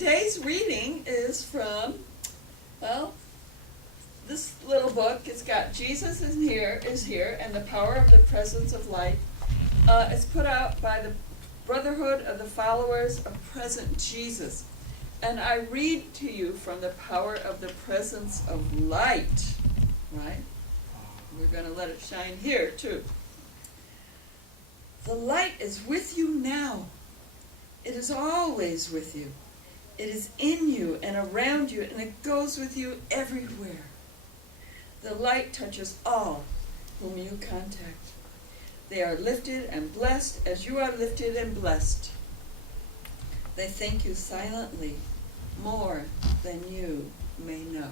today's reading is from, well, this little book. It's got Jesus is here, and the power of the presence of light. It's put out by the Brotherhood of the Followers of Present Jesus. And I read to you from the power of the presence of light, right? We're going to let it shine here, too. The light is with you now. It is always with you. It is in you and around you, and it goes with you everywhere. The light touches all whom you contact. They are lifted and blessed as you are lifted and blessed. They thank you silently, more than you may know.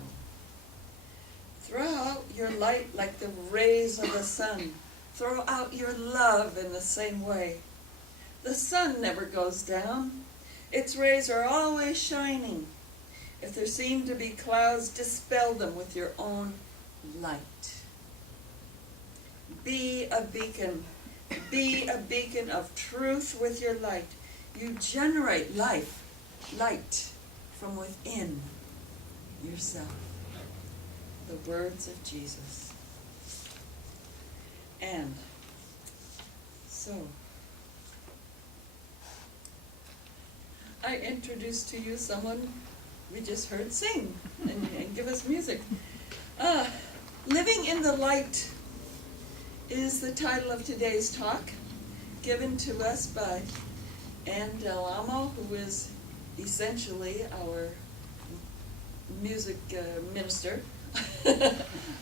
Throw out your light like the rays of the sun. Throw out your love in the same way. The sun never goes down. Its rays are always shining. If there seem to be clouds, dispel them with your own light. Be a beacon. Be a beacon of truth with your light. You generate light from within yourself. The words of Jesus. And so, I introduce to you someone we just heard sing and give us music. Living in the Light is the title of today's talk, given to us by Ann Del Amo, who is essentially our music minister,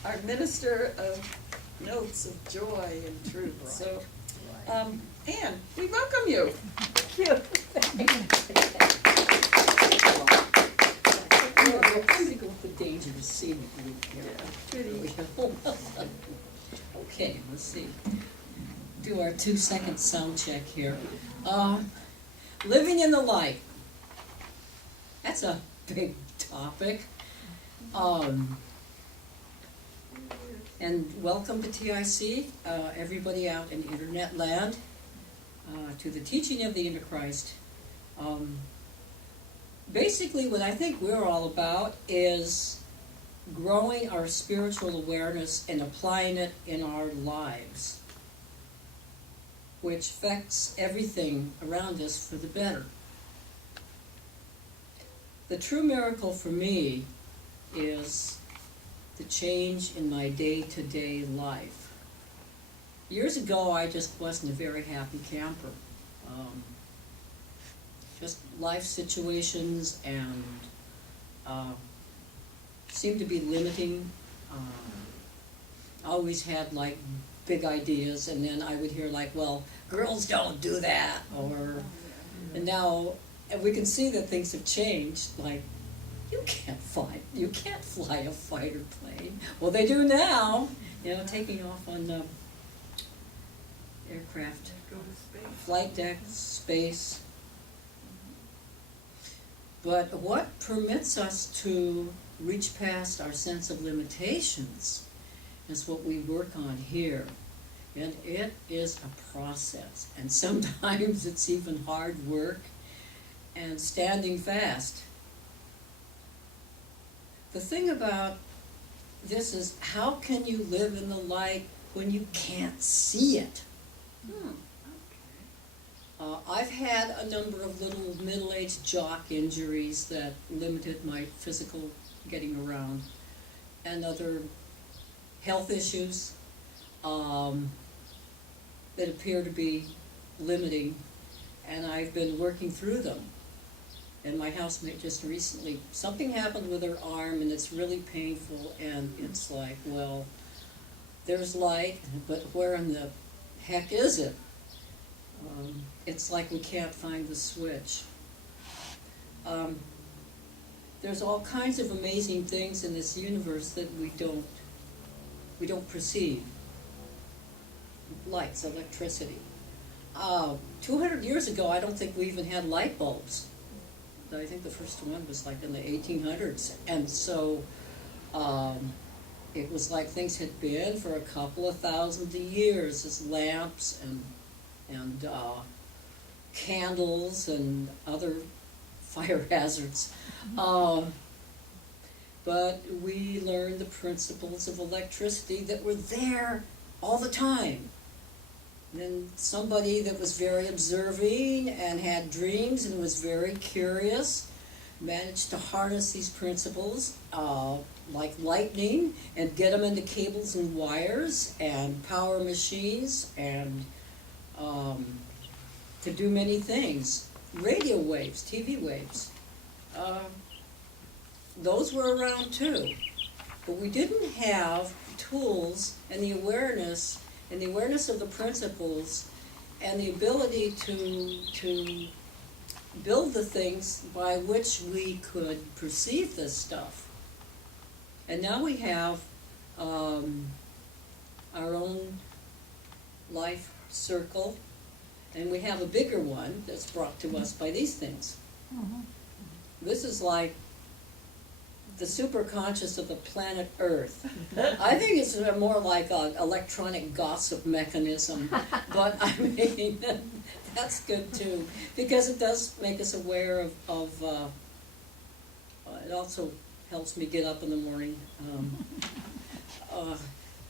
our minister of notes of joy and truth. Right. So, Ann, we welcome you. Thank you. I'm going to go with the dangerous scenic route here. Okay, let's see. Do our 2-second sound check here. Living in the light. That's a big topic. And welcome to TIC, everybody out in internet land, to the teaching of the Antichrist. Basically, what I think we're all about is growing our spiritual awareness and applying it in our lives, which affects everything around us for the better. The true miracle for me is the change in my day-to-day life. Years ago, I just wasn't a very happy camper. Just life situations and seemed to be limiting. I always had like big ideas, and then I would hear like, well, girls don't do that, or, and now, and we can see that things have changed, like, you can't fly a fighter plane. Well, they do now, taking off on aircraft, flight decks, space. But what permits us to reach past our sense of limitations is what we work on here. And it is a process. And sometimes it's even hard work and standing fast. The thing about this is, how can you live in the light when you can't see it? I've had a number of little middle-aged jock injuries that limited my physical getting around, and other health issues that appear to be limiting, and I've been working through them. And my housemate just recently, something happened with her arm, and it's really painful, and it's like, well, there's light, but where in the heck is it? It's like we can't find the switch. There's all kinds of amazing things in this universe that we don't perceive. Lights, electricity. 200 years ago, I don't think we even had light bulbs. I think the first one was like in the 1800s, and so it was like things had been for a couple of thousand years as lamps and candles and other fire hazards. But we learned the principles of electricity that were there all the time. And then somebody that was very observing and had dreams and was very curious managed to harness these principles like lightning and get them into cables and wires and power machines and to do many things. Radio waves, TV waves. Those were around too. But we didn't have tools and the awareness of the principles and the ability to build the things by which we could perceive this stuff. And now we have our own life circle, and we have a bigger one that's brought to us by these things. Mhm. This is like the superconscious of the planet Earth. I think it's more like an electronic gossip mechanism, but I mean, that's good too, because it does make us aware of it also helps me get up in the morning.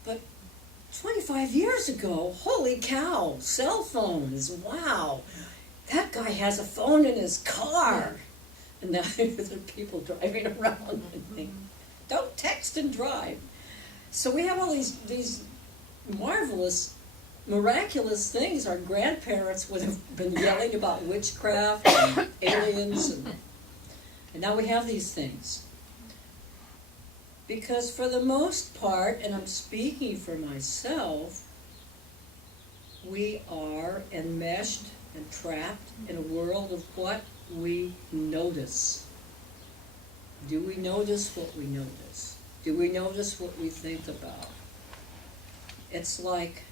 But 25 years ago, holy cow, cell phones, wow. That guy has a phone in his car. And now there are people driving around and think, don't text and drive. So we have all these marvelous, miraculous things. Our grandparents would have been yelling about witchcraft and aliens, and now we have these things. Because for the most part, and I'm speaking for myself, we are enmeshed and trapped in a world of what we notice. Do we notice what we notice? Do we notice what we think about? It's like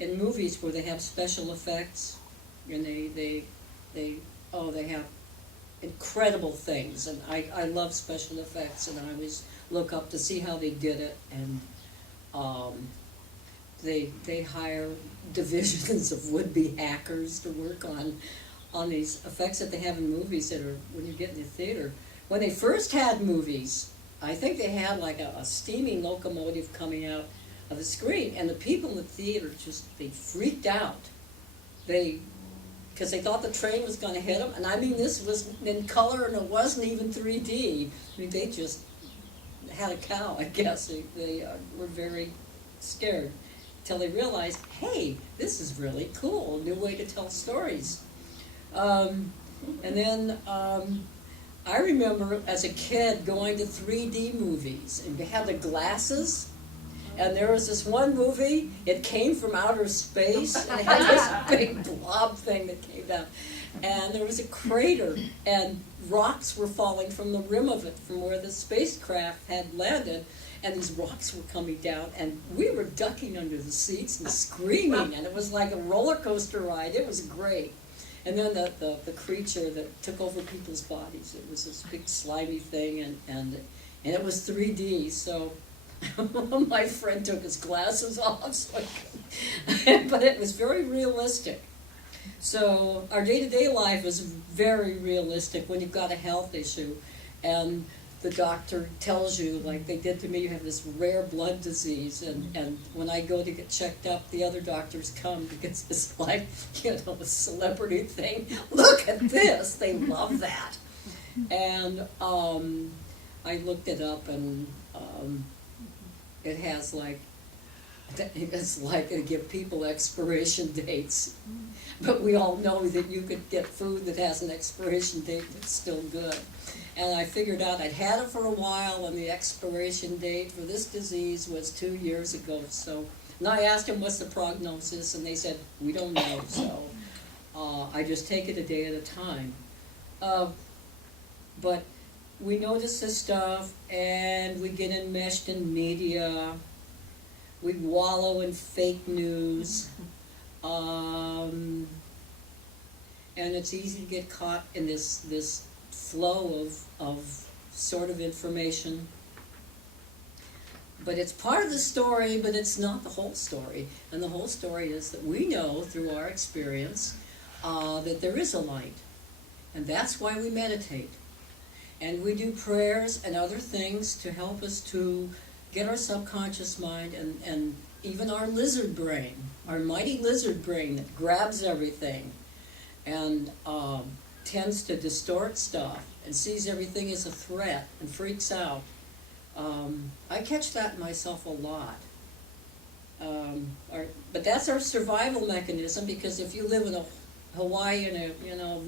in movies where they have special effects and they have incredible things, and I love special effects, and I always look up to see how they did it, and they hire divisions of would-be hackers to work on these effects that they have in movies that are when you get in the theater. When they first had movies, I think they had like a steaming locomotive coming out of the screen, and the people in the theater they freaked out. Because they thought the train was going to hit them, and I mean this was in color and it wasn't even 3D. I mean they just had a cow, I guess. They were very scared until they realized, hey, this is really cool, a new way to tell stories. And then I remember as a kid going to 3D movies, and they had the glasses, and there was this one movie, it came from outer space, and it had this big blob thing that came down, and there was a crater, and rocks were falling from the rim of it, from where the spacecraft had landed, and these rocks were coming down, and we were ducking under the seats and screaming, and it was like a roller coaster ride. It was great. And then the creature that took over people's bodies, it was this big slimy thing, and it was 3D, so my friend took his glasses off, so but it was very realistic. So our day-to-day life is very realistic when you've got a health issue, and the doctor tells you, like they did to me, you have this rare blood disease, and when I go to get checked up, the other doctors come because it's like, a celebrity thing. Look at this, they love that. And I looked it up, and it has it's like they give people expiration dates. But we all know that you could get food that has an expiration date that's still good. And I figured out I'd had it for a while, and the expiration date for this disease was 2 years ago. So, and I asked them what's the prognosis, and they said, we don't know. So I just take it a day at a time. But we notice this stuff, and we get enmeshed in media. We wallow in fake news. And it's easy to get caught in this flow of sort of information. But it's part of the story, but it's not the whole story. And the whole story is that we know through our experience that there is a light. And that's why we meditate. And we do prayers and other things to help us to get our subconscious mind and even our lizard brain, our mighty lizard brain that grabs everything and tends to distort stuff and sees everything as a threat and freaks out. I catch that in myself a lot. But that's our survival mechanism, because if you live in a Hawaii and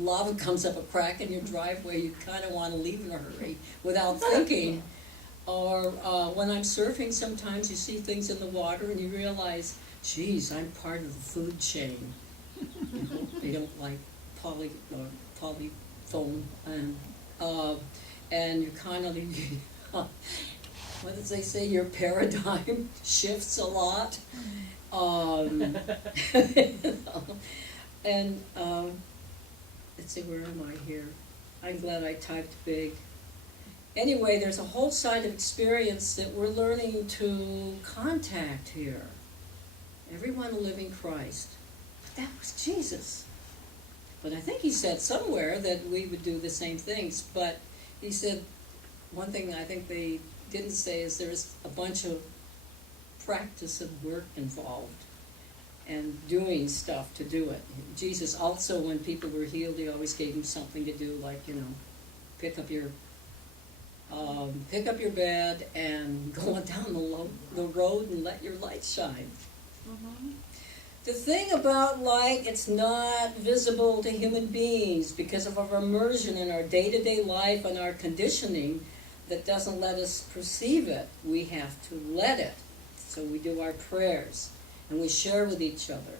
lava comes up a crack in your driveway, you kind of want to leave in a hurry without thinking. Or when I'm surfing, sometimes you see things in the water and you realize, geez, I'm part of the food chain. They don't like polyphone, and you kind of, what did they say? Your paradigm shifts a lot. And let's see, where am I here? I'm glad I typed big. Anyway, there's a whole side of experience that we're learning to contact here. Everyone a living Christ. But that was Jesus. But I think he said somewhere that we would do the same things. But he said, one thing I think they didn't say is there's a bunch of practice and work involved and doing stuff to do it. Jesus also, when people were healed, he always gave them something to do, like, pick up your bed and go on down the road and let your light shine. Mm-hmm. The thing about light, it's not visible to human beings because of our immersion in our day-to-day life and our conditioning that doesn't let us perceive it. We have to let it. So we do our prayers and we share with each other.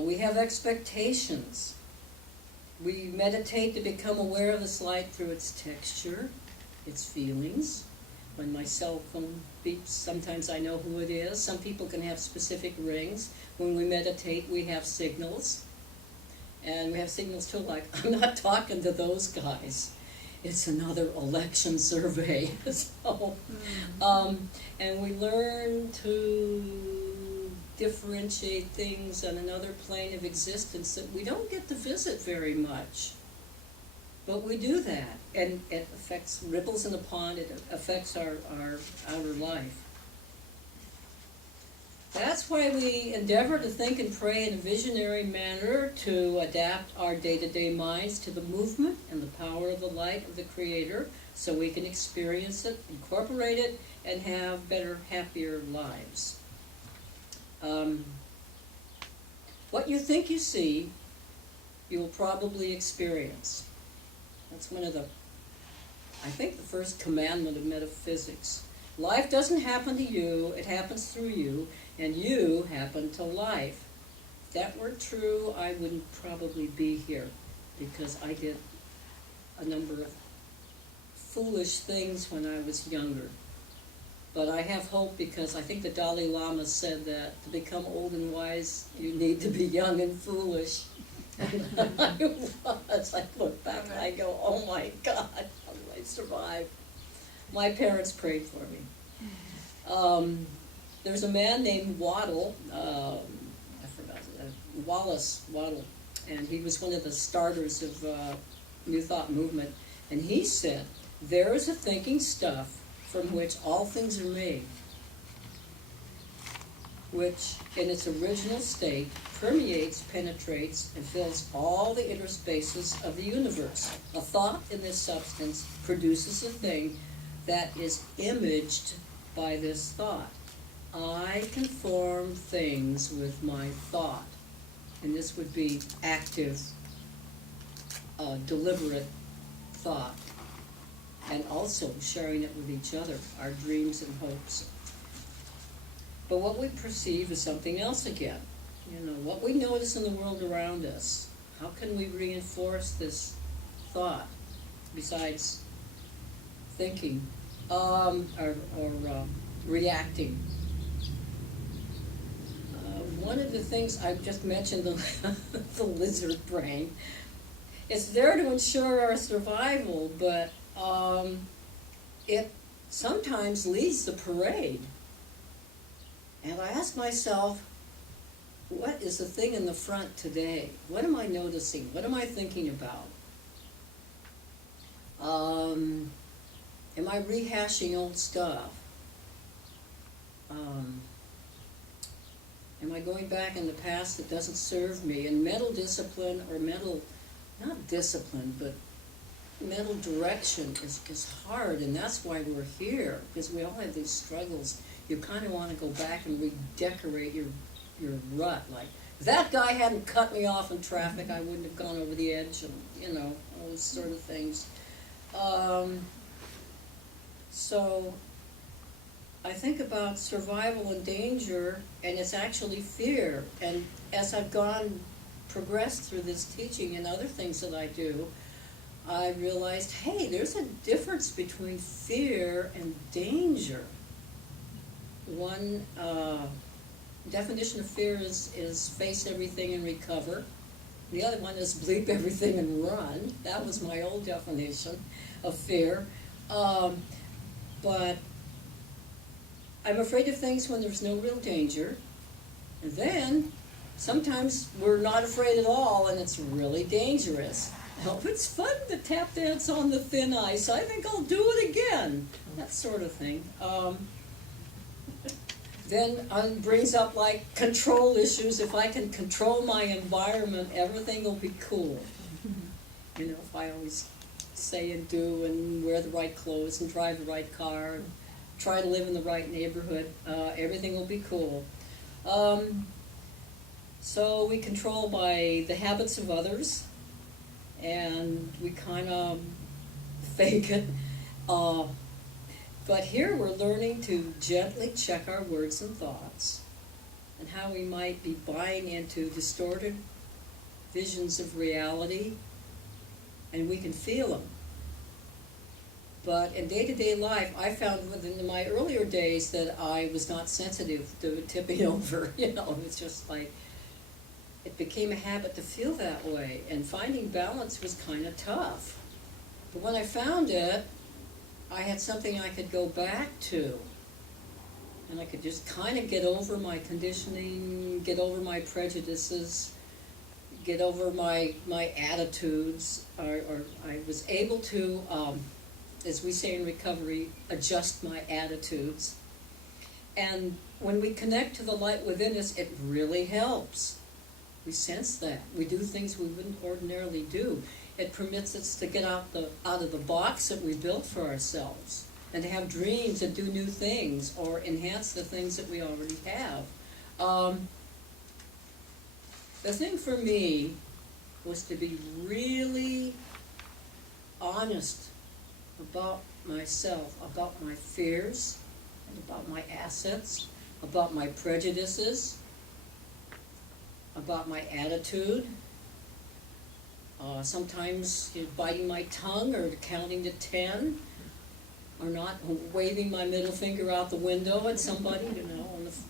We have expectations. We meditate to become aware of this light through its texture, its feelings. When my cell phone beeps, sometimes I know who it is. Some people can have specific rings. When we meditate, we have signals. And we have signals too, like, I'm not talking to those guys. It's another election survey. And we learn to differentiate things on another plane of existence that we don't get to visit very much. But we do that, and it affects ripples in the pond. It affects our outer life. That's why we endeavor to think and pray in a visionary manner to adapt our day-to-day minds to the movement and the power of the light of the Creator, so we can experience it, incorporate it, and have better, happier lives. What you think you see, you will probably experience. That's one of the first commandment of metaphysics. Life doesn't happen to you, it happens through you, and you happen to life. If that were true, I wouldn't probably be here, because I did a number of foolish things when I was younger. But I have hope, because I think the Dalai Lama said that to become old and wise, you need to be young and foolish. And I was. I look back and I go, oh my God, how did I survive? My parents prayed for me. There's a man named Waddle, I forgot, Wallace Waddle, and he was one of the starters of New Thought movement. And he said, there is a thinking stuff from which all things are made, which in its original state permeates, penetrates, and fills all the inner spaces of the universe. A thought in this substance produces a thing that is imaged by this thought. I can form things with my thought, and this would be active, deliberate thought, and also sharing it with each other, our dreams and hopes. But what we perceive is something else again. What we notice in the world around us, how can we reinforce this thought besides thinking or reacting? One of the things I've just mentioned, the lizard brain, it's there to ensure our survival, but it sometimes leads the parade. And I ask myself, what is the thing in the front today? What am I noticing? What am I thinking about? Am I rehashing old stuff? Am I going back in the past that doesn't serve me? And mental discipline, or mental, not discipline, but mental direction is hard, and that's why we're here, because we all have these struggles. You kind of want to go back and redecorate your rut. Like, if that guy hadn't cut me off in traffic, I wouldn't have gone over the edge, and, you know, all those sort of things. So I think about survival and danger, and it's actually fear. And as I've progressed through this teaching and other things that I do, I realized, hey, there's a difference between fear and danger. One definition of fear is face everything and recover. The other one is bleep everything and run. That was my old definition of fear. But I'm afraid of things when there's no real danger. And then sometimes we're not afraid at all and it's really dangerous. Oh, it's fun to tap dance on the thin ice. I think I'll do it again. That sort of thing. Then brings up like control issues. If I can control my environment, everything will be cool. You know, if I always say and do and wear the right clothes and drive the right car and try to live in the right neighborhood, everything will be cool. So we control by the habits of others, and we kind of fake it. But here we're learning to gently check our words and thoughts, and how we might be buying into distorted visions of reality, and we can feel them. But in day-to-day life, I found within my earlier days that I was not sensitive to tipping over. You know, it's just like, it became a habit to feel that way, and finding balance was kind of tough. But when I found it, I had something I could go back to, and I could just kind of get over my conditioning, get over my prejudices, get over my attitudes, or I was able to, as we say in recovery, adjust my attitudes. And when we connect to the light within us, it really helps. We sense that. We do things we wouldn't ordinarily do. It permits us to get out of the box that we built for ourselves, and to have dreams and do new things, or enhance the things that we already have. The thing for me was to be really honest about myself, about my fears, and about my assets, about my prejudices, about my attitude. Sometimes biting my tongue, or counting to 10, or not waving my middle finger out the window at somebody, you know,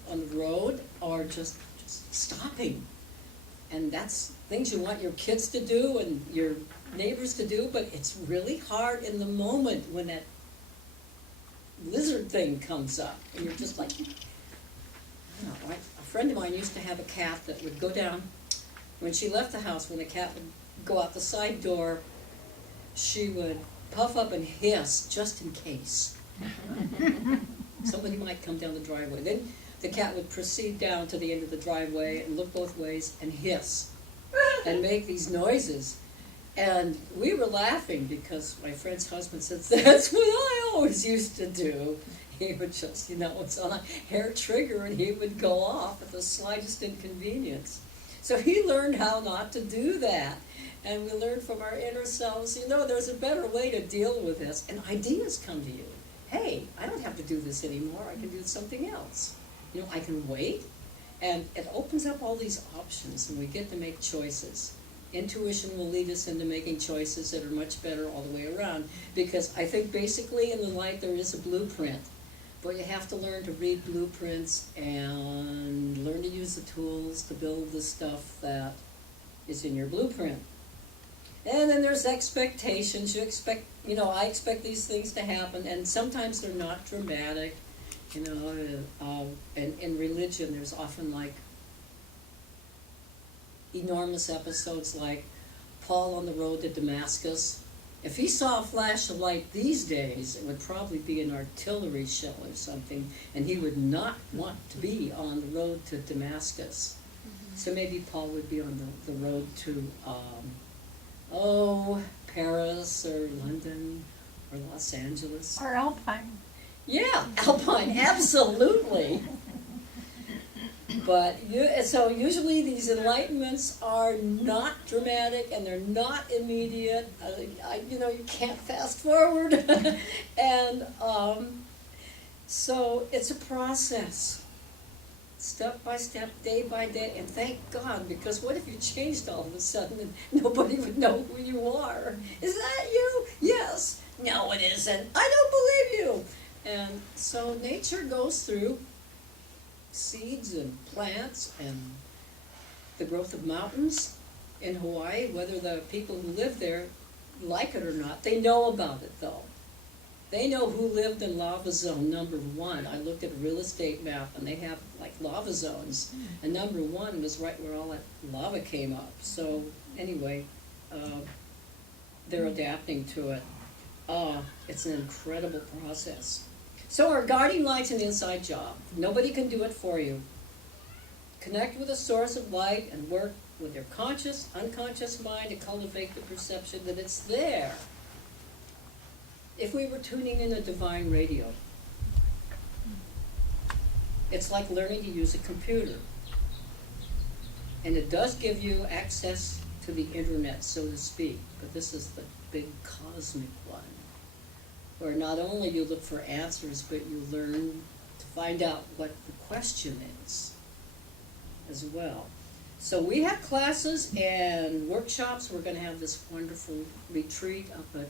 on the road, or just stopping. And that's things you want your kids to do and your neighbors to do, but it's really hard in the moment when that lizard thing comes up, and you're just like, I don't know, right? A friend of mine used to have a cat that would go down, when she left the house, when the cat would go out the side door, she would puff up and hiss just in case. Somebody might come down the driveway. Then the cat would proceed down to the end of the driveway and look both ways and hiss and make these noises. And we were laughing because my friend's husband said, that's what I always used to do. He would just, you know, it's on a hair trigger, and he would go off at the slightest inconvenience. So he learned how not to do that. And we learned from our inner selves, you know, there's a better way to deal with this. And ideas come to you. Hey, I don't have to do this anymore. I can do something else. You know, I can wait. And it opens up all these options, and we get to make choices. Intuition will lead us into making choices that are much better all the way around. Because I think basically in the light there is a blueprint. But you have to learn to read blueprints and learn to use the tools to build the stuff that is in your blueprint. And then there's expectations. You expect, you know, I expect these things to happen, and sometimes they're not dramatic. You know, and in religion there's often like enormous episodes like Paul on the road to Damascus. If he saw a flash of light these days, it would probably be an artillery shell or something, and he would not want to be on the road to Damascus. So maybe Paul would be on the road to, Paris or London or Los Angeles. Or Alpine. Yeah, Alpine, absolutely. But so usually these enlightenments are not dramatic and they're not immediate. You can't fast forward, and so it's a process, step by step, day by day. And thank God, because what if you changed all of a sudden and nobody would know who you are? Is that you? Yes. No, it isn't. I don't believe you. And so nature goes through seeds and plants and the growth of mountains in Hawaii, whether the people who live there like it or not. They know about it though. They know who lived in lava zone number 1. I looked at a real estate map and they have like lava zones, and number 1 was right where all that lava came up. So anyway, they're adapting to it. It's an incredible process. So our guiding light's an inside job. Nobody can do it for you. Connect with a source of light and work with your conscious, unconscious mind to cultivate the perception that it's there. If we were tuning in a divine radio, it's like learning to use a computer. And it does give you access to the internet, so to speak, but this is the big cosmic one, where not only you look for answers, but you learn to find out what the question is as well. So we have classes and workshops. We're going to have this wonderful retreat up at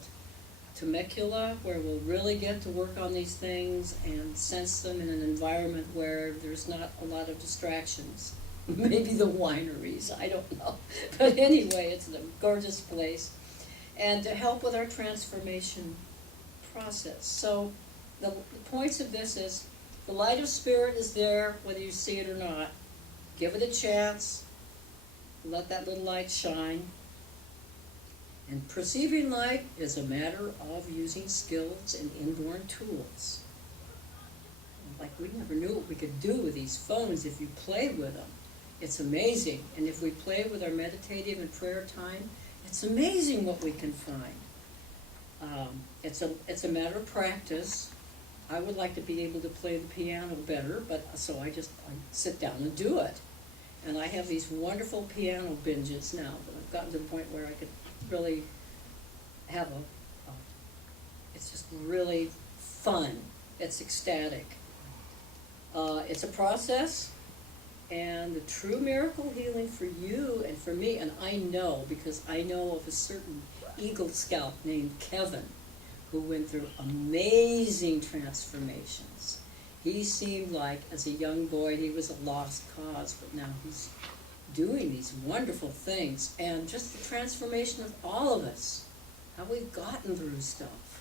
Temecula, where we'll really get to work on these things and sense them in an environment where there's not a lot of distractions. Maybe the wineries, I don't know. But anyway, it's a gorgeous place. And to help with our transformation process. So the points of this is the light of spirit is there whether you see it or not. Give it a chance. Let that little light shine. And perceiving light is a matter of using skills and inborn tools. Like we never knew what we could do with these phones if you play with them. It's amazing. And if we play with our meditative and prayer time, it's amazing what we can find. It's a matter of practice. I would like to be able to play the piano better, but so I sit down and do it. And I have these wonderful piano binges now that I've gotten to the point where I could really have it's just really fun. It's ecstatic. It's a process, and the true miracle healing for you and for me, and I know because I know of a certain Eagle Scout named Kevin who went through amazing transformations. He seemed like, as a young boy, he was a lost cause, but now he's doing these wonderful things. And just the transformation of all of us, how we've gotten through stuff,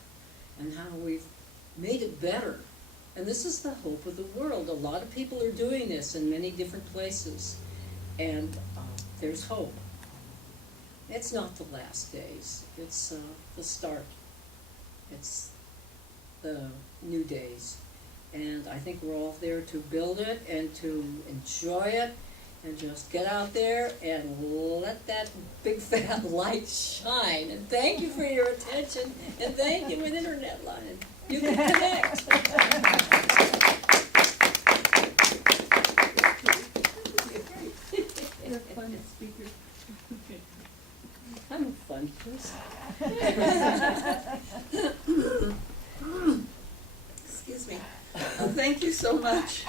and how we've made it better. And this is the hope of the world. A lot of people are doing this in many different places, and there's hope. It's not the last days. It's the start. It's the new days. And I think we're all there to build it and to enjoy it and just get out there and let that big fat light shine. And thank you for your attention, and thank you, an internet line. You can connect. You're a fun speaker. I'm a fun person. Excuse me. Thank you so much.